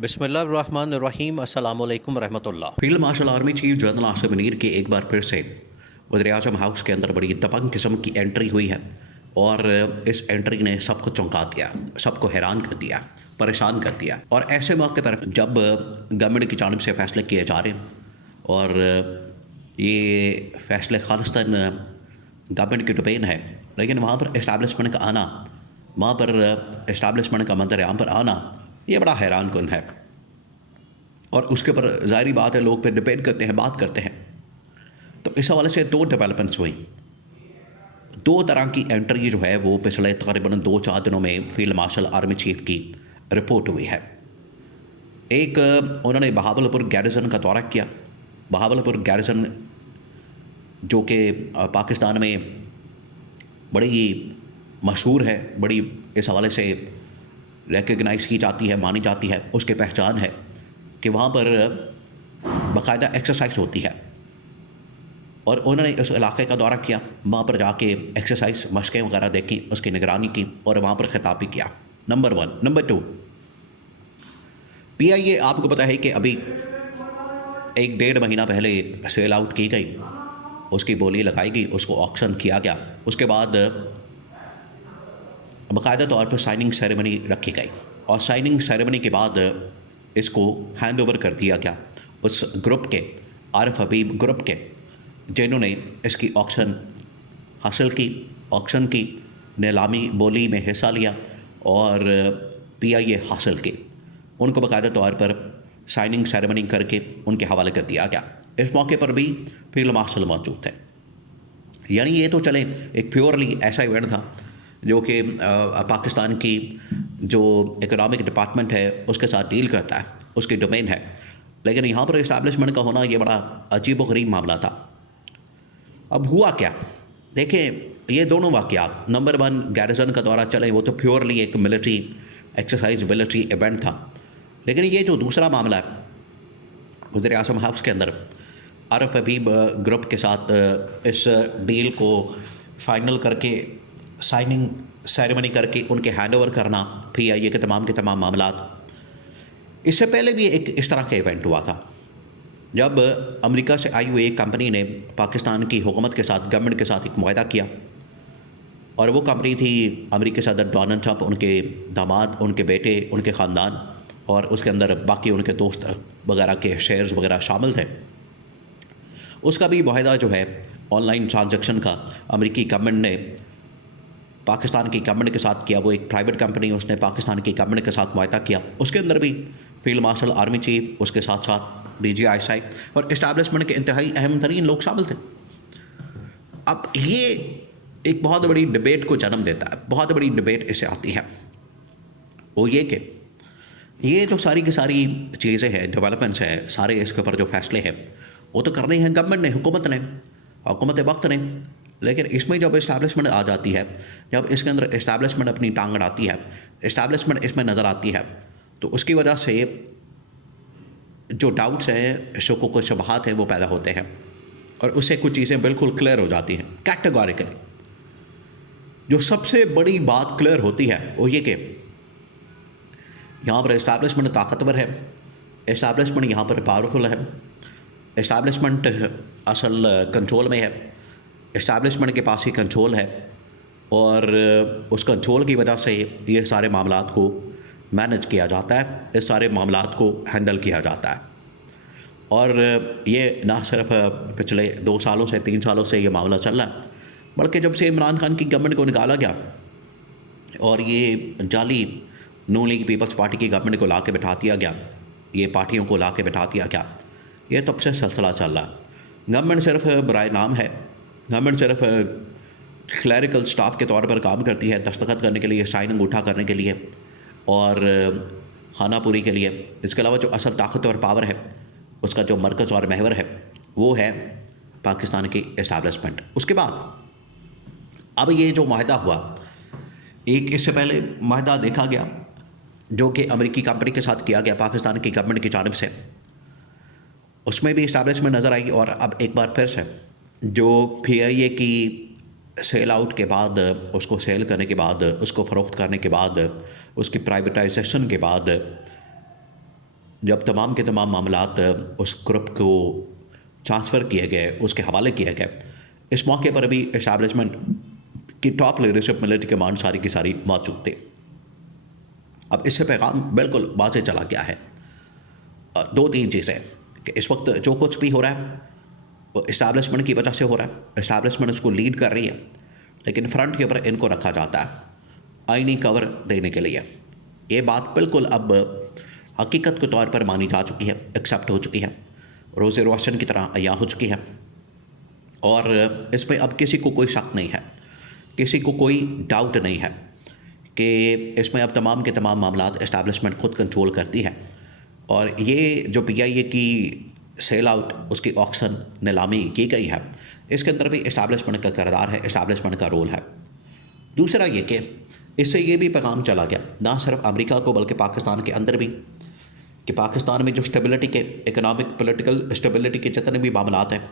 बिस्मिल्लाहिर्रहमानिर्रहीम अस्सलामु अलैकुम रहमतुल्लाह। Field marshal army chief general Asim Munir की एक बार फिर से वज़ीर-ए-आज़म हाउस के अंदर बड़ी दबंग किस्म की एंट्री हुई है और इस एंट्री ने सबको चौंका दिया, सबको हैरान कर दिया, परेशान कर दिया। और ऐसे मौके पर जब गवर्नमेंट की जानिब से फ़ैसले किए जा रहे हैं और ये फ़ैसले खालिस्तान गवर्नमेंट की डोमेन है, लेकिन वहाँ पर इस्टेब्लिशमेंट का आना, वहाँ पर इस्टेब्लिशमेंट का मंजर-ए-आम पर आना, ये बड़ा हैरान कुन है। और उसके ऊपर ज़ाहिरी बात है, लोग फिर डिबेट करते हैं, बात करते हैं। तो इस हवाले से दो डेवलपमेंट्स हुई, दो तरह की एंट्री जो है वो पिछले तकरीबन 2-4 दिनों में फील्ड मार्शल आर्मी चीफ की रिपोर्ट हुई है। एक, उन्होंने बहावलपुर गैरिसन का दौरा किया। बहावलपुर गैरिसन जो कि पाकिस्तान में बड़ी मशहूर है, बड़ी इस हवाले से रिकग्नाइज़ की जाती है, मानी जाती है, उसकी पहचान है कि वहाँ पर बाकायदा एक्सरसाइज होती है। और उन्होंने उस इलाके का दौरा किया, वहाँ पर जाके एक्सरसाइज मशक़ें वगैरह देखी, उसकी निगरानी की और वहाँ पर खिताब भी किया। नंबर 1। नंबर 2, PIA आपको पता है कि अभी 1-1.5 महीना पहले सेल आउट की गई, उसकी बोली लगाई गई, उसको ऑक्शन किया गया। उसके बाद बाकायदा तौर पर साइनिंग सेरेमनी रखी गई और साइनिंग सेरेमनी के बाद इसको हैंड ओवर कर दिया गया उस ग्रुप के, आरिफ हबीब ग्रुप के, जिन्होंने इसकी ऑक्शन हासिल की, ऑक्शन की, नीलामी बोली में हिस्सा लिया और PIA हासिल की। उनको बाकायदा तौर पर साइनिंग सेरेमनी करके उनके हवाले कर दिया गया। इस मौके पर भी फील्ड मार्शल मौजूद थे। यानी ये तो चले एक प्योरली ऐसा इवेंट था जो कि पाकिस्तान की जो इकोनॉमिक डिपार्टमेंट है उसके साथ डील करता है, उसकी डोमेन है। लेकिन यहाँ पर इस्टेब्लिशमेंट का होना ये बड़ा अजीब व गरीब मामला था। अब हुआ क्या, देखिए ये दोनों वाक़यात, नंबर 1 गैरिसन का दौरा चले, वो तो प्योरली एक मिलिट्री एक्सरसाइज, मिलिट्री इवेंट था। लेकिन ये जो दूसरा मामला है वज़ीर-ए-आज़म हाउस के अंदर आरिफ हबीब ग्रुप के साथ इस डील को फाइनल करके साइनिंग सेरेमनी करके उनके हैंड ओवर करना, PIA के तमाम मामलात। इससे पहले भी एक इस तरह का इवेंट हुआ था जब अमेरिका से आई हुई एक कंपनी ने पाकिस्तान की हुकूमत के साथ, गवर्नमेंट के साथ एक मुआहदा किया और वो कंपनी थी अमेरिकी सदर डोनाल्ड ट्रंप, उनके दामाद, उनके बेटे, उनके ख़ानदान और उसके अंदर बाकी उनके दोस्त वगैरह के शेयर्स वगैरह शामिल थे। उसका भी मुआहदा जो है ऑनलाइन ट्रांजैक्शन का अमेरिकी गवर्नमेंट ने पाकिस्तान की गवर्नमेंट के साथ किया। वो एक प्राइवेट कंपनी, उसने पाकिस्तान की गवर्नमेंट के साथ मुआहदा किया। उसके अंदर भी फील्ड मार्शल आर्मी चीफ, उसके साथ साथ DGI और इस्टेब्लिशमेंट के इंतहाई अहम तरीन लोग शामिल थे। अब ये एक बहुत बड़ी डिबेट को जन्म देता है, बहुत बड़ी डिबेट इससे आती है। वो ये कि ये जो सारी की सारी चीज़ें हैं, डेवलपमेंट्स हैं, सारे इसके ऊपर जो फैसले हैं वो तो करने हैं गवर्नमेंट ने, हुकूमत वक्त ने। लेकिन इसमें जब इस्टेब्लिशमेंट आ जाती है, जब इसके अंदर इस्टेब्लिशमेंट अपनी टांग अड़ाती है, इस्टेब्लिशमेंट इसमें नज़र आती है, तो उसकी वजह से जो डाउट्स हैं, शुक्क व शुबहात हैं, वो पैदा होते हैं और उससे कुछ चीज़ें बिल्कुल क्लियर हो जाती हैं कैटेगोरिकली। जो सबसे बड़ी बात क्लियर होती है वो ये कि यहाँ पर इस्टेब्लिशमेंट ताकतवर है, इस्टेब्लिशमेंट यहाँ पर पावरफुल है, इस्टेब्लिशमेंट असल कंट्रोल में है, इस्टेब्लिशमेंट के पास ही कंट्रोल है और उस कंट्रोल की वजह से ये सारे मामलात को मैनेज किया जाता है, इस सारे मामलात को हैंडल किया जाता है। और ये ना सिर्फ पिछले 2 सालों से, 3 सालों से ये मामला चल रहा है, बल्कि जब से इमरान खान की गवर्नमेंट को निकाला गया और ये जाली नून लीग पीपल्स पार्टी की गवर्नमेंट को ला के बिठा दिया गया, ये पार्टियों को ला के बिठा दिया गया, ये तब से सिलसिला चल रहा है। गवर्नमेंट सिर्फ बराए नाम है, गवर्नमेंट सिर्फ क्लैरिकल स्टाफ के तौर पर काम करती है, दस्तखत करने के लिए, साइन अंगूठा करने के लिए और खानापुरी के लिए। इसके अलावा जो असल ताकत और पावर है, उसका जो मरकज़ और महवर है, वो है पाकिस्तान की इस्टेब्लिशमेंट। उसके बाद अब ये जो मुआहदा हुआ, एक इससे पहले मुआहदा देखा गया जो कि अमेरिकी कंपनी के साथ किया गया पाकिस्तान की गवर्नमेंट की जानिब से, उसमें भी इस्टेब्लिशमेंट नज़र आई। और अब एक बार फिर से जो PIA की सेल आउट के बाद, उसको सेल करने के बाद, उसको फ़रोख्त करने के बाद, उसकी प्राइवेटाइजेशन के बाद जब तमाम के तमाम मामलात उस ग्रुप को ट्रांसफ़र किए गए, उसके हवाले किए गए, इस मौके पर भी इस्टेब्लिशमेंट की टॉप लीडरशिप मिलिट्री कमांड सारी की सारी मौजूद थी। अब इससे पैगाम बिल्कुल वाज़ेह चला गया है। दो तीन चीज़ें कि इस वक्त जो कुछ भी हो रहा है वो इस्टेब्लिशमेंट की वजह से हो रहा है, इस्टेब्लिशमेंट उसको लीड कर रही है, लेकिन फ्रंट के ऊपर इनको रखा जाता है आईनी कवर देने के लिए। ये बात बिल्कुल अब हकीकत के तौर पर मानी जा चुकी है, एक्सेप्ट हो चुकी है, रोज़े रोशन की तरह अय्या हो चुकी है, और इसमें अब किसी को कोई शक नहीं है, किसी को कोई डाउट नहीं है कि इसमें अब तमाम के तमाम मामलात इस्टेब्लिशमेंट खुद कंट्रोल करती है। और ये जो PIA की सेल आउट, उसकी ऑक्शन नीलामी की गई है, इसके अंदर भी इस्टेब्लिशमेंट का किरदार है, इस्टेब्लिशमेंट का रोल है। दूसरा ये कि इससे ये भी पैगाम चला गया ना सिर्फ अमेरिका को बल्कि पाकिस्तान के अंदर भी, कि पाकिस्तान में जो स्टेबिलिटी के, इकोनॉमिक पॉलिटिकल स्टेबिलिटी के जितने भी मामलात हैं,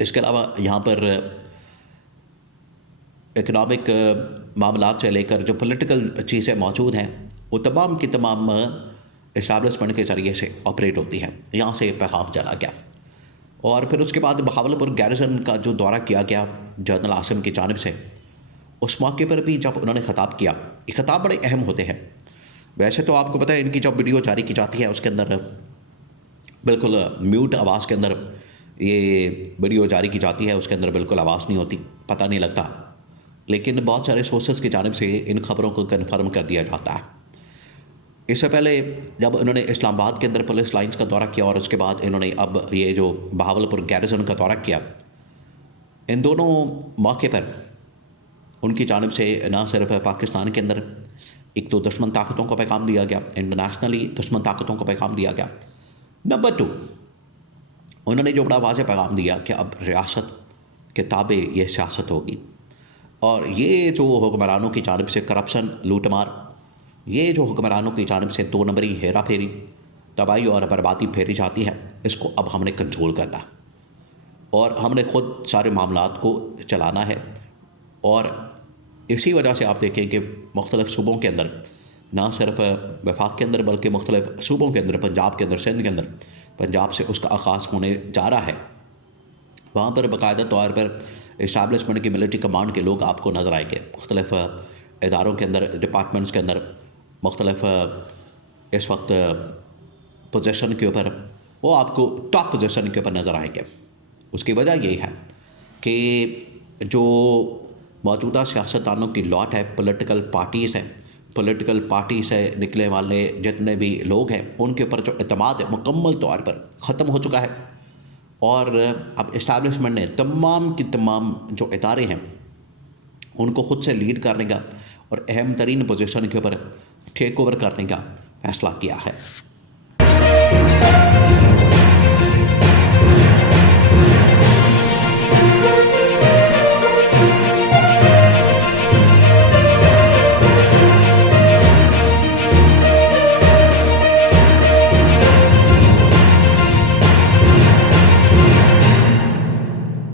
इसके अलावा यहाँ पर इकोनॉमिक मामलात से लेकर जो पॉलिटिकल चीज़ें मौजूद हैं, वो तमाम की तमाम इस्टेब्लिशमेंट के ज़रिए से ऑपरेट होती है। यहाँ से पैगाम चला गया। और फिर उसके बाद बहावलपुर गैरिसन का जो दौरा किया गया जनरल आसिम की जानिब से, उस मौके पर भी जब उन्होंने ख़िताब किया, ये ख़िताब बड़े अहम होते हैं। वैसे तो आपको पता है इनकी जब वीडियो जारी की जाती है उसके अंदर बिल्कुल म्यूट आवाज़ के अंदर ये वीडियो जारी की जाती है, उसके अंदर बिल्कुल आवाज़ नहीं होती, पता नहीं लगता, लेकिन बहुत सारे सोर्सेज की जानिब से इन खबरों को कन्फर्म कर दिया जाता है। इससे पहले जब उन्होंने इस्लामाबाद के अंदर पुलिस लाइंस का दौरा किया और उसके बाद इन्होंने अब ये जो बहावलपुर गैरिसन का दौरा किया, इन दोनों मौके पर उनकी जानिब से ना सिर्फ पाकिस्तान के अंदर एक तो दुश्मन ताकतों को पैगाम दिया गया, इंटरनेशनली दुश्मन ताकतों को पैगाम दिया गया। नंबर 2, उन्होंने जो बड़ा वाज़ेह पैगाम दिया कि अब रियासत के ताबे ये सियासत होगी, और ये जो हुक्मरानों की जानिब से करप्शन, लूटमार, ये जो हुक्मरानों की जानिब से 2 नंबरी, हेरा फेरी, तबाही और बर्बादी फेरी जाती है, इसको अब हमने कंट्रोल करना और हमने ख़ुद सारे मामलात को चलाना है। और इसी वजह से आप देखें कि मुख्तलिफ़ सूबों के अंदर, ना सिर्फ वफाक के अंदर बल्कि मुख्तलिफ़ सूबों के अंदर, पंजाब के अंदर, सिंध के अंदर, पंजाब से उसका आगाज़ होने जा रहा है, वहाँ पर बाकायदा तौर पर इस्टेब्लिशमेंट की मिलिट्री कमांड के लोग आपको नज़र आएंगे। मुख्तलिफ़ इदारों के अंदर, डिपार्टमेंट्स के अंदर, मुख्तलिफ़ इस वक्त पोजीशन के ऊपर वो आपको टॉप पोजीशन के ऊपर नज़र आएंगे। उसकी वजह यही है कि जो मौजूदा सियासतदानों की लॉट है, पॉलिटिकल पार्टीज़ हैं, पॉलिटिकल पार्टी से निकले वाले जितने भी लोग हैं, उनके ऊपर जो एतमाद है मुकम्मल तौर पर ख़त्म हो चुका है। और अब इस्टेब्लिशमेंट ने तमाम की तमाम जो इदारे हैं उनको ख़ुद से लीड करने का और अहम तरीन पोजीशन के ऊपर टेक ओवर करने का फ़ैसला किया है।